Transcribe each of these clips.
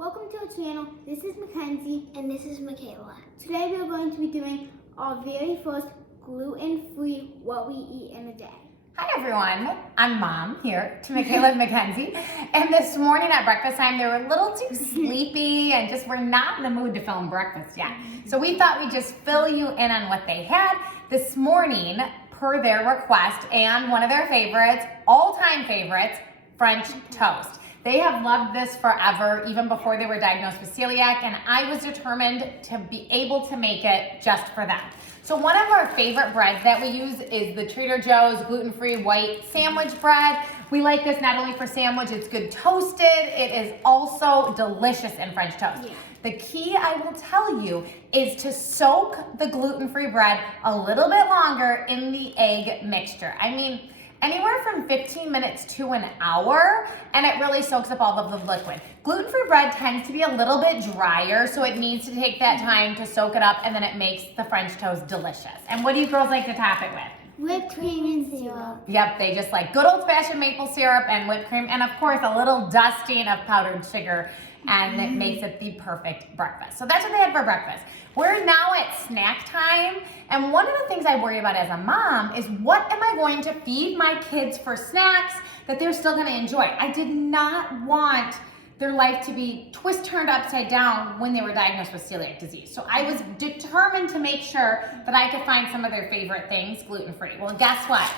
Welcome to our channel. This is McKenzie And this is McKayla. Today we are going to be doing our very first gluten-free what we eat in a day. Hi everyone, I'm Mom here to McKayla McKenzie. And this morning at breakfast time, they were a little too sleepy and just were not in the mood to film breakfast yet. So we thought we'd just fill you in on what they had this morning per their request and one of their favorites, all-time favorites, French toast. They have loved this forever, even before they were diagnosed with celiac, and I was determined to be able to make it just for them. So one of our favorite breads that we use is the Trader Joe's gluten-free white sandwich bread. We like this not only for sandwich, it's good toasted, it is also delicious in French toast. Yeah. The key, I will tell you, is to soak the gluten-free bread a little bit longer in the egg mixture. I mean, anywhere from 15 minutes to an hour, and it really soaks up all of the liquid. Gluten-free bread tends to be a little bit drier, so it needs to take that time to soak it up, and then it makes the French toast delicious. And what do you girls like to top it with? Whipped cream and syrup. Yep, they just like good old-fashioned maple syrup and whipped cream, and of course a little dusting of powdered sugar, and it makes it the perfect breakfast. So that's what they had for breakfast. We're now at snack time, and one of the things I worry about as a mom is what am I going to feed my kids for snacks that they're still gonna enjoy? I did not want their life to be turned upside down when they were diagnosed with celiac disease. So I was determined to make sure that I could find some of their favorite things gluten-free. Well, guess what?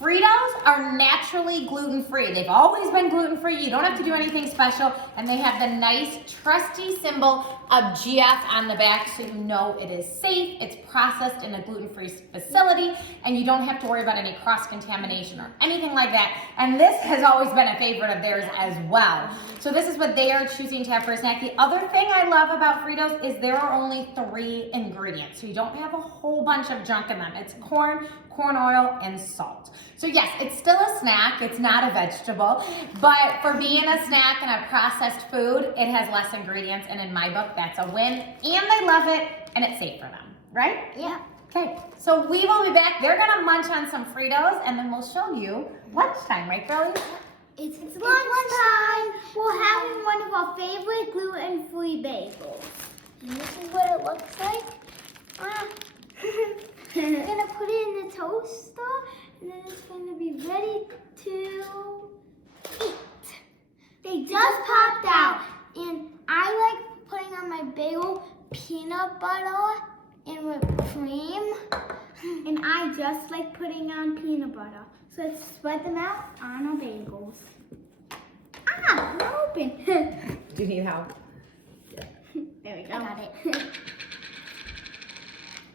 Fritos are naturally gluten-free. They've always been gluten-free. You don't have to do anything special. And they have the nice, trusty symbol of GF on the back so you know it is safe, it's processed in a gluten-free facility, and you don't have to worry about any cross-contamination or anything like that. And this has always been a favorite of theirs as well. So this is what they are choosing to have for a snack. The other thing I love about Fritos is there are only 3 ingredients. So you don't have a whole bunch of junk in them. It's corn oil, and salt. So yes, it's still a snack, it's not a vegetable, but for being a snack and a processed food, it has less ingredients, and in my book, that's a win, and they love it, and it's safe for them, right? Yeah. Okay, so we will be back. They're gonna munch on some Fritos, and then we'll show you lunchtime, right, girlies? It's lunchtime. We're having one of our favorite gluten-free bagels. And this is what it looks like. We're gonna put it in the toaster, and then it's gonna be ready to eat. They just popped out, and I like putting on my bagel peanut butter and whipped cream, and I just like putting on peanut butter. So let's spread them out on our bagels. Ah, they're open. Do you need help? There we go. I got it.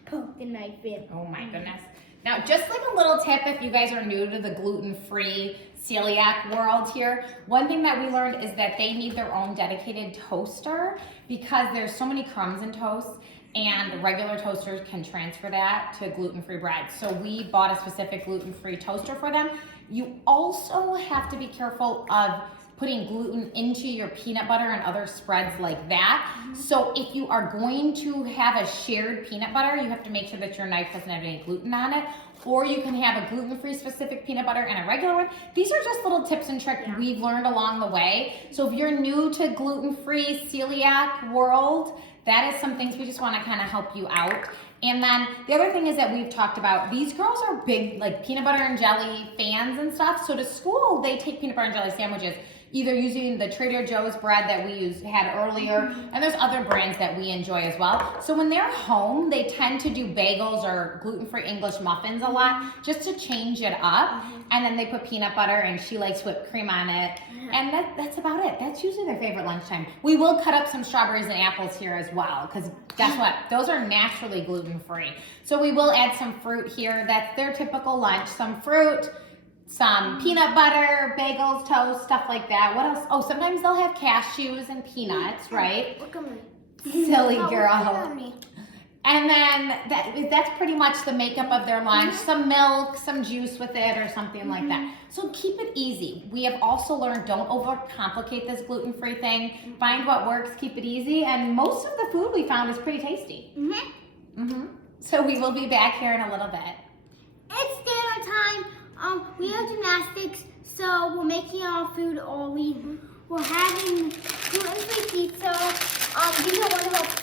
Poke the knife in. Oh my goodness. Now, just like a little tip, if you guys are new to the gluten-free celiac world here, one thing that we learned is that they need their own dedicated toaster because there's so many crumbs in toast, and regular toasters can transfer that to gluten-free bread. So we bought a specific gluten-free toaster for them. You also have to be careful of putting gluten into your peanut butter and other spreads like that. So if you are going to have a shared peanut butter, you have to make sure that your knife doesn't have any gluten on it, or you can have a gluten-free specific peanut butter and a regular one. These are just little tips and tricks we've learned along the way. So if you're new to gluten-free celiac world, that is some things we just want to kind of help you out. And then the other thing is that we've talked about, these girls are big like peanut butter and jelly fans and stuff. So to school, they take peanut butter and jelly sandwiches, either using the Trader Joe's bread that we had earlier, and there's other brands that we enjoy as well. So when they're home, they tend to do bagels or gluten-free English muffins a lot, just to change it up. And then they put peanut butter, and she likes whipped cream on it. And that's about it. That's usually their favorite lunchtime. We will cut up some strawberries and apples here as well, because guess what? Those are naturally gluten-free. So we will add some fruit here. That's their typical lunch, some fruit, some peanut butter, bagels, toast, stuff like that. What else? Oh, sometimes they'll have cashews and peanuts, right? Look at me. Silly Oh, girl. look at me. And then that's pretty much the makeup of their lunch. Some milk, some juice with it, or something like that. So keep it easy. We have also learned, don't overcomplicate this gluten-free thing. Find what works, keep it easy, and most of the food we found is pretty tasty. So we will be back here in a little bit. It's dinner time. We have gymnastics, so we're making our food early. We're having gluten-free pizza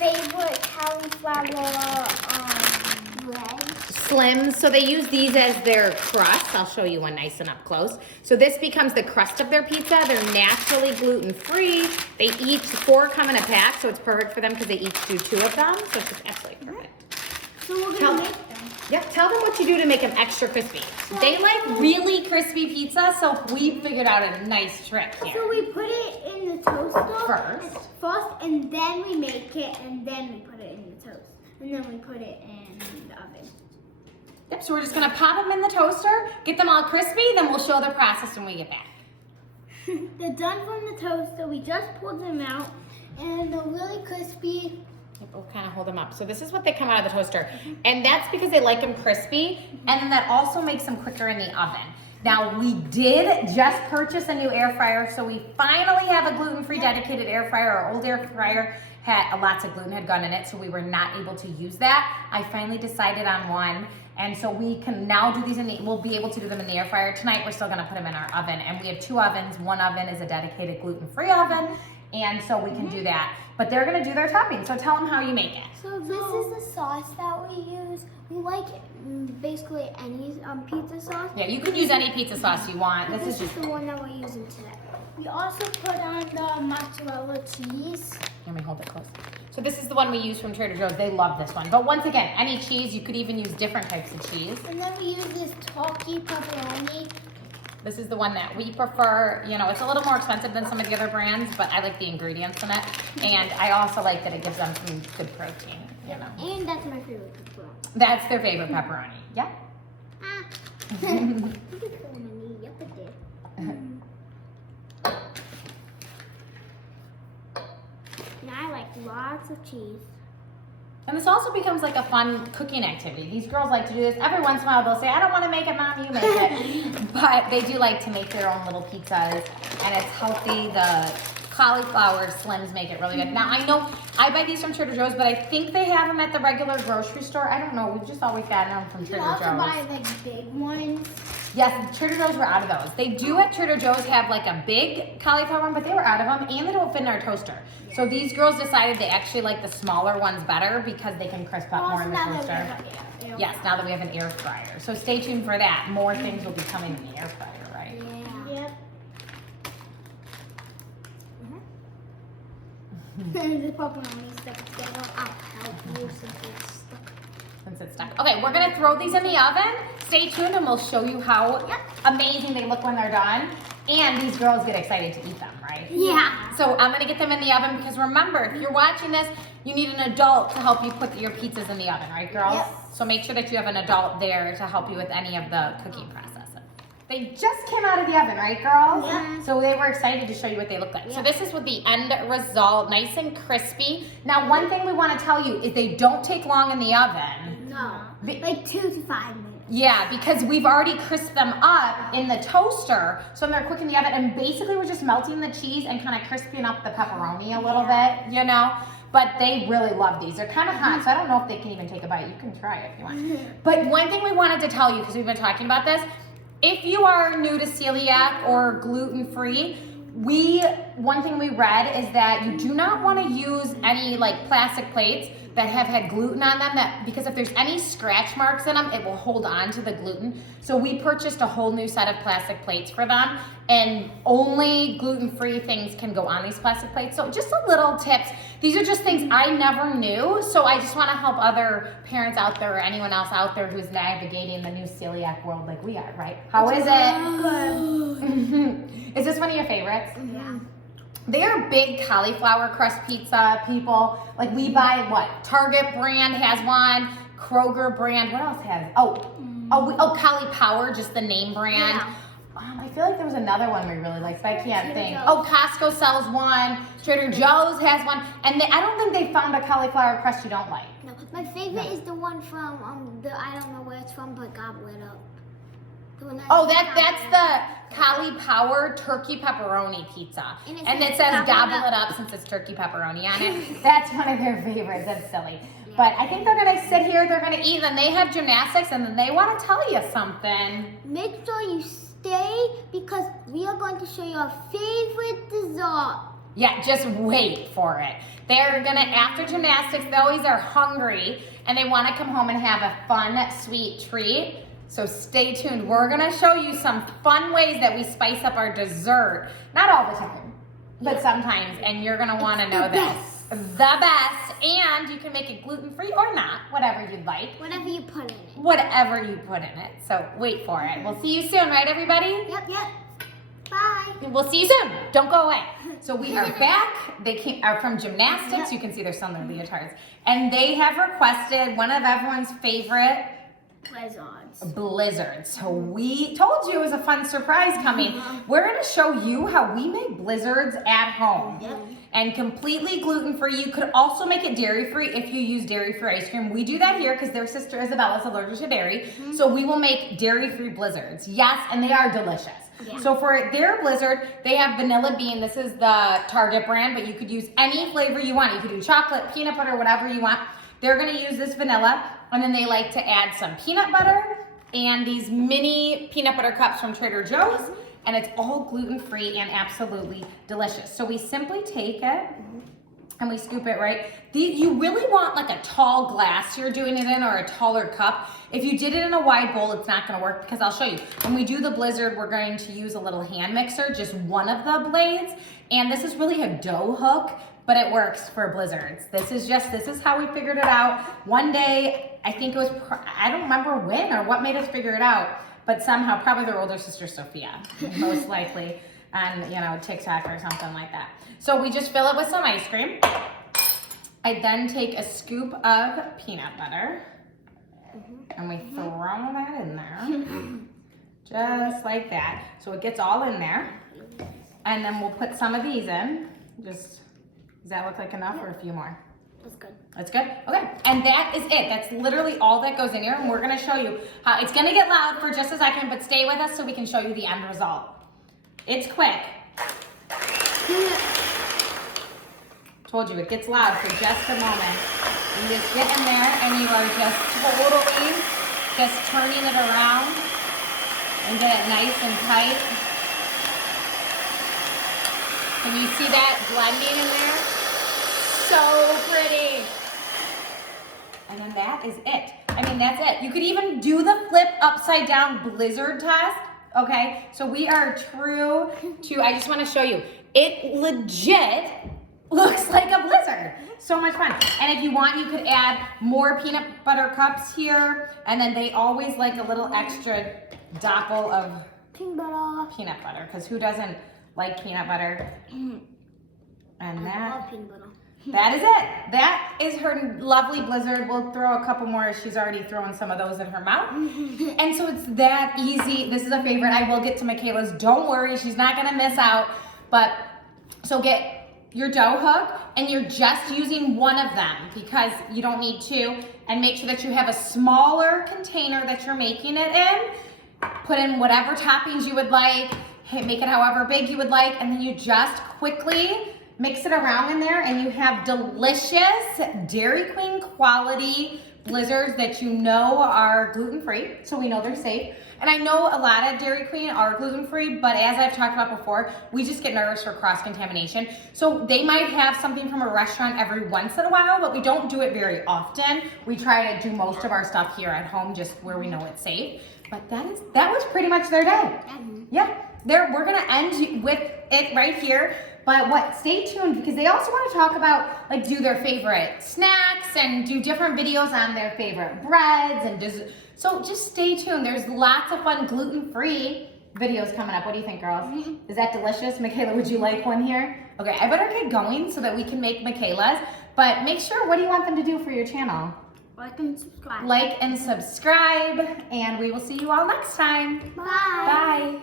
favorite cauliflower bread. Slims, so they use these as their crust. I'll show you one nice and up close. So this becomes the crust of their pizza. They're naturally gluten-free. They each 4 come in a pack, so it's perfect for them because they each do 2 of them. So it's just absolutely perfect. So we're gonna make them. Yep, tell them what you do to make them extra crispy. They like really crispy pizza, so we figured out a nice trick here. So we put it in the toaster First, and then we make it, and then we put it in the toast, and then we put it in the oven. Yep, so we're just gonna pop them in the toaster, get them all crispy, then we'll show the process when we get back. They're done from the toaster. We just pulled them out, and they're really crispy. Yep, we'll kind of hold them up. So this is what they come out of the toaster. And that's because they like them crispy, and then that also makes them quicker in the oven. Now, we did just purchase a new air fryer, so we finally have a gluten-free dedicated air fryer. Our old air fryer had lots of gluten had gone in it, so we were not able to use that. I finally decided on one, and so we can now do these we'll be able to do them in the air fryer. Tonight, we're still gonna put them in our oven, and we have 2 ovens. One oven is a dedicated gluten-free oven, and so we can do that. But they're gonna do their topping, so tell them how you make it. So this is the sauce that we use. We like basically any pizza sauce. Yeah, you can use any pizza sauce you want. This is the one that we're using today. We also put on the mozzarella cheese. Let me hold it close. So this is the one we use from Trader Joe's. They love this one. But once again, any cheese, you could even use different types of cheese. And then we use this turkey pepperoni. This is the one that we prefer. You know, it's a little more expensive than some of the other brands, but I like the ingredients in it. And I also like that it gives them some good protein, you know. And that's my favorite pepperoni. That's their favorite pepperoni. Yeah. Ah. You can feel my knee. Yep, it did. And I like lots of cheese. And this also becomes like a fun cooking activity. These girls like to do this. Every once in a while they'll say, I don't want to make it, Mom, you make it. But they do like to make their own little pizzas. And it's healthy. The cauliflower slims make it really good. Now, I know I buy these from Trader Joe's, but I think they have them at the regular grocery store. I don't know. We've just always gotten them from Trader Joe's. You also buy like big ones. Yes, Trader Joe's were out of those. They do at Trader Joe's have like a big cauliflower one, but they were out of them, and they don't fit in our toaster. So these girls decided they actually like the smaller ones better because they can crisp up more in the toaster. Yes, now that we have an air fryer. So stay tuned for that. More things will be coming in the air fryer, right? Yeah. Yep. The pepperoni stuck together. I'll help you since it's stuck. Since it's stuck. Okay, we're gonna throw these in the oven. Stay tuned and we'll show you how amazing they look when they're done. And these girls get excited to eat them, right? Yeah. So I'm gonna get them in the oven because remember, if you're watching this, you need an adult to help you put your pizzas in the oven, right, girls? Yep. So make sure that you have an adult there to help you with any of the cooking process. They just came out of the oven, right, girls? Yeah. So they were excited to show you what they look like. Yeah. So this is what the end result, nice and crispy. Now, one thing we want to tell you is they don't take long in the oven. No, like 2 to 5 minutes. Yeah, because we've already crisped them up in the toaster, so they're quick in the oven, and basically we're just melting the cheese and kind of crisping up the pepperoni a little bit, you know? But they really love these. They're kind of hot, so I don't know if they can even take a bite. You can try it if you want. But one thing we wanted to tell you, because we've been talking about this, if you are new to celiac or gluten-free, one thing we read is that you do not want to use any like plastic plates that have had gluten on them, because if there's any scratch marks in them, it will hold on to the gluten. So we purchased a whole new set of plastic plates for them, and only gluten-free things can go on these plastic plates. So just a little tips. These are just things I never knew, so I just want to help other parents out there or anyone else out there who's navigating the new celiac world like we are, right? How is it? Good. Is this one of your favorites? Yeah. They are big cauliflower crust pizza people. Like we buy what? Target brand has one. Kroger brand. What else has? Cali Power, just the name brand. Yeah. I feel like there was another one we really liked, but I can't think. Oh, Costco sells one. Trader Joe's has one. And I don't think they found a cauliflower crust you don't like. No, my favorite is the one from I don't know where it's from, but Gobble It Up. Oh, that's the Cali Power turkey pepperoni pizza. And it says gobble it up since it's turkey pepperoni on it. That's one of their favorites. That's silly. Yeah. But I think they're going to sit here, they're going to eat, and then they have gymnastics, and then they want to tell you something. Make sure you stay because we are going to show you our favorite dessert. Yeah, just wait for it. They're gonna, after gymnastics, they always are hungry and they wanna come home and have a fun, sweet treat. So stay tuned. We're gonna show you some fun ways that we spice up our dessert. Not all the time, but sometimes, and you're gonna wanna know this. The best, and you can make it gluten-free or not, whatever you'd like. Whatever you put in it. Whatever you put in it. So wait for it. We'll see you soon, right everybody? Yep. Bye. We'll see you soon. Don't go away. So we are back. They are from gymnastics. Yep. You can see they're still in their leotards. And they have requested one of everyone's favorite blizzards. So we told you it was a fun surprise coming. We're going to show you how we make blizzards at home. Yep. And completely gluten-free. You could also make it dairy-free if you use dairy-free ice cream. We do that here because their sister Isabella's allergic to dairy. So we will make dairy-free blizzards. Yes, and they are delicious. Yeah. So for their blizzard, they have vanilla bean. This is the Target brand, but you could use any flavor you want. You could do chocolate, peanut butter, whatever you want. They're gonna use this vanilla, and then they like to add some peanut butter and these mini peanut butter cups from Trader Joe's, and it's all gluten-free and absolutely delicious. So we simply take it and we scoop it right. You really want like a tall glass you're doing it in, or a taller cup. If you did it in a wide bowl, it's not gonna work, because I'll show you. When we do the blizzard, we're going to use a little hand mixer, just one of the blades. And this is really a dough hook, but it works for blizzards. This is how we figured it out. One day, I think it was, I don't remember when or what made us figure it out, but somehow, probably their older sister Sophia, most likely, on TikTok or something like that. So we just fill it with some ice cream. I then take a scoop of peanut butter and we throw that in there, just like that. So it gets all in there. And then we'll put some of these in. Does that look like enough, or a few more? That's good. That's good? Okay, and that is it. That's literally all that goes in here, and we're gonna show you how. It's gonna get loud for just a second, but stay with us so we can show you the end result. It's quick. Told you, it gets loud for just a moment. You just get in there and you are just totally just turning it around and get it nice and tight. Can you see that blending in there? So pretty. And then that is it. I mean, that's it. You could even do the flip upside down blizzard test. Okay, so we are true to, I just want to show you, it legit looks like a blizzard. So much fun. And if you want, you could add more peanut butter cups here, and then they always like a little extra doppel of peanut butter, because who doesn't like peanut butter? And I love peanut butter. that is it. That is her lovely blizzard. We'll throw a couple more. She's already throwing some of those in her mouth. And so it's that easy. This is a favorite. I will get to McKayla's. Don't worry, she's not gonna miss out. But so get your dough hook, and you're just using one of them because you don't need two. And make sure that you have a smaller container that you're making it in. Put in whatever toppings you would like. Make it however big you would like, and then you just quickly mix it around in there, and you have delicious Dairy Queen quality blizzards that you know are gluten-free, so we know they're safe. And I know a lot of Dairy Queen are gluten-free, but as I've talked about before, we just get nervous for cross-contamination. So they might have something from a restaurant every once in a while, but we don't do it very often. We try to do most of our stuff here at home, just where we know it's safe. But that was pretty much their day. Yep. We're gonna end with it right here. But stay tuned, because they also want to talk about, like, do their favorite snacks and do different videos on their favorite breads and desserts. So just stay tuned. There's lots of fun gluten-free videos coming up. What do you think, girls? Is that delicious? McKayla, would you like one here? Okay, I better get going so that we can make McKayla's. But make sure, what do you want them to do for your channel? Like and subscribe. Like and subscribe, and we will see you all next time. Bye. Bye.